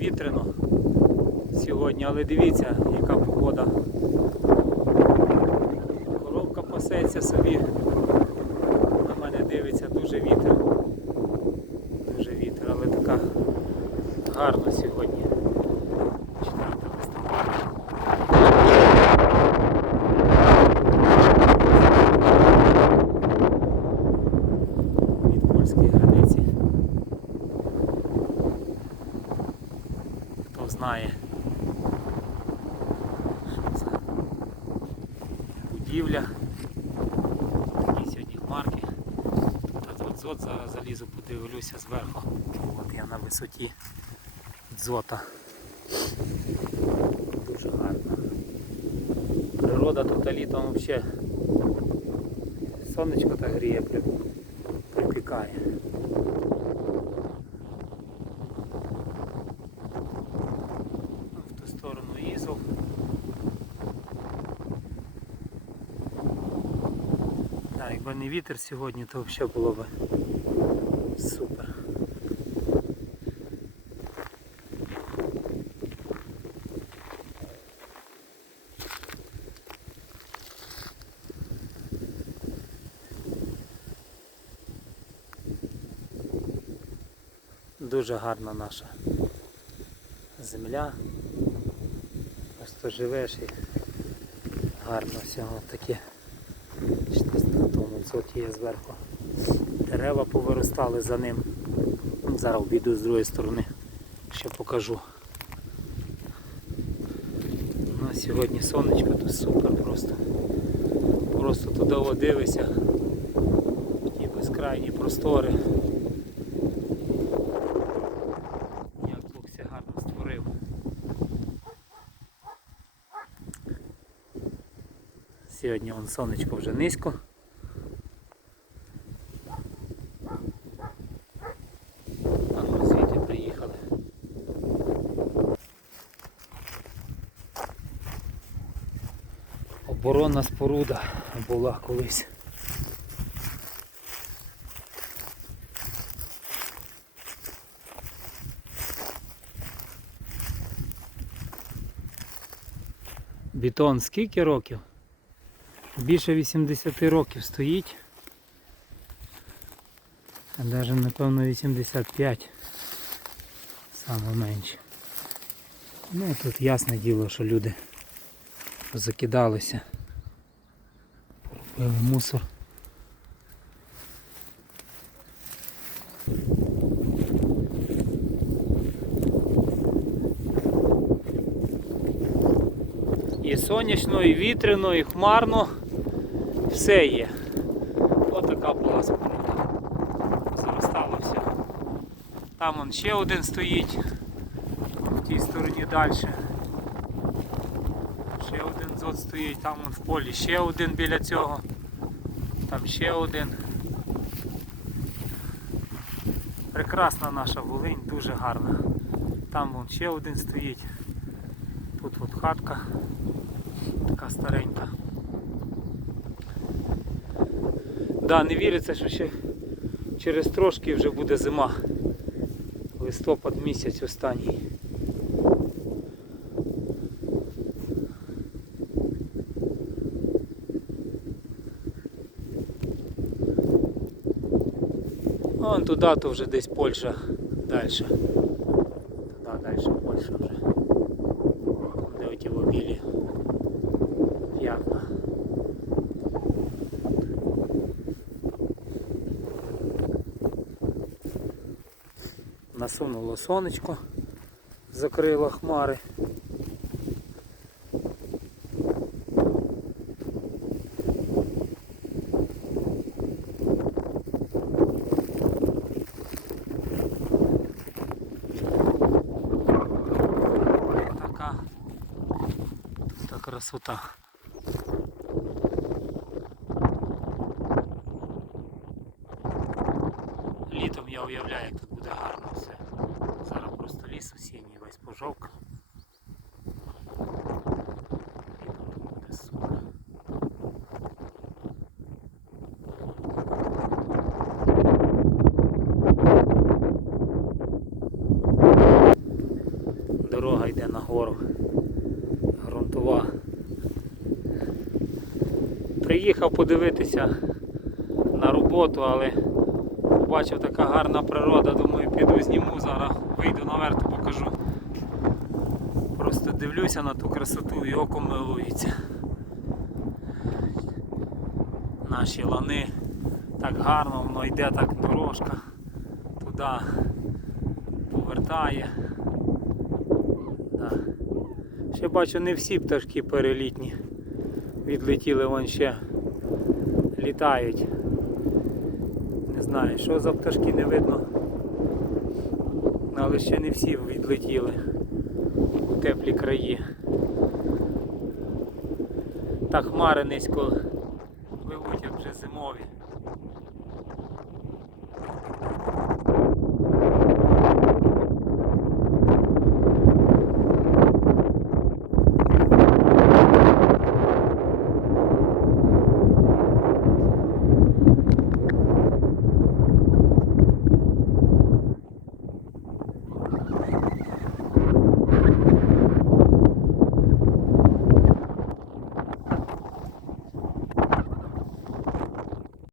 вітряно сьогодні, але дивіться, яка погода. Коровка пасеться собі. На мене дивиться дуже вітер. Дуже вітер, але така гарна сьогодні. Будівля. Такі сьогодні хмарки. Тут от дзот зараз залізу, подивлюся зверху. От я на висоті дзота. Дуже гарно. Природа тут літом взагалі сонечко так гріє, при- припікає. В ту сторону Ізов. Так, якби не вітер сьогодні, то взагалі було б супер. Дуже гарна наша земля. Просто живеш і гарно всього таке. На тому дзоті є зверху. Дерева повиростали за ним. Зараз обійду з другої сторони. Ще покажу. Ну, сьогодні сонечко тут супер просто. Просто туди в Ті безкрайні простори. Як Бог гарно створив. Сьогодні вон сонечко вже низько. Оборонна споруда була колись. Бетон скільки років? Більше 80 років стоїть. А навіть напевно 85 саме менше. Ну тут ясне діло, що люди закидалися. Поробили мусор. І сонячно, і вітряно, і хмарно. Все є. Отака була споруда. Заростало. Там он ще один стоїть. В тій стороні далі. Зод стоїть, там он в полі ще один біля цього. Там ще один. Прекрасна наша Волинь, дуже гарна. Там вон ще один стоїть. Тут от хатка така старенька. Да, не віриться, що ще через трошки вже буде зима. Листопад місяць останній. Вон туди то вже десь Польща далі. Туди далі Польща вже. Де оті вобілі. Явно. Насунуло сонечко, закрило хмари. Така, така красота. Літом я уявляю, як тут буде гарно все. Зараз просто ліс осінній весь пожовк. Літом тут буде супер. Грунтова. Приїхав подивитися на роботу, але побачив така гарна природа, думаю, піду зніму зараз, вийду наверх, покажу. Просто дивлюся на ту красоту і оком милується. Наші лани так гарно, воно йде так дорожка туди повертає. Ще бачу не всі пташки перелітні. Відлетіли вон ще літають. Не знаю, що за пташки не видно. Але ще не всі відлетіли у теплі краї. Та хмари низько